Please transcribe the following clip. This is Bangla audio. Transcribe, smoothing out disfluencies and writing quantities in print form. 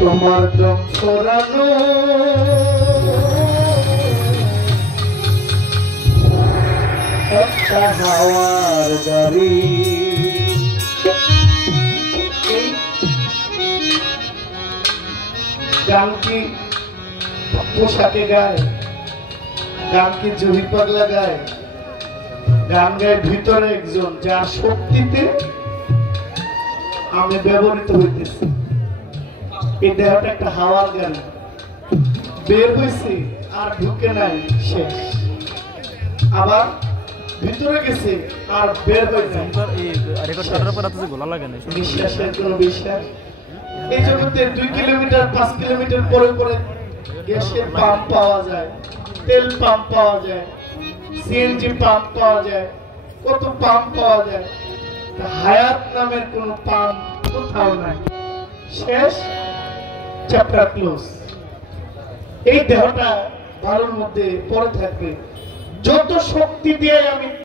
তোমার দম ছড়ানো একটা হাওয়ার গাড়ি। গান কি পোশাকে গায়, গান কি জহি পাগলা গায়, গান গায় ভিতরে একজন যার শক্তিতে আমি ব্যবহৃত হইতেছি। এই দেহটা একটা হাওয়ার গাড়ি, বের হয়েছে আর ঢুকে নাই, শেষ। আবার ভিতরে গেছে আর বের হয়ে যায়। বিশ্বাসের কোন বিশ্বাস এই জগতে 2 কিলোমিটার 5 কিলোমিটার পরে পরে গ্যাসের পাম্প পাওয়া যায়, তেল পাম্প পাওয়া যায়, সিএনজি পাম্প পাওয়া যায়, কত পাম্প পাওয়া যায়। হায়াত নামের কোন পাম্প কোথাও নাই, শেষ, চ্যাপ্টার ক্লোজ। এই দেহটা বালুর মধ্যে পড়ে থাকবে, যত শক্তি দিয়ে আমি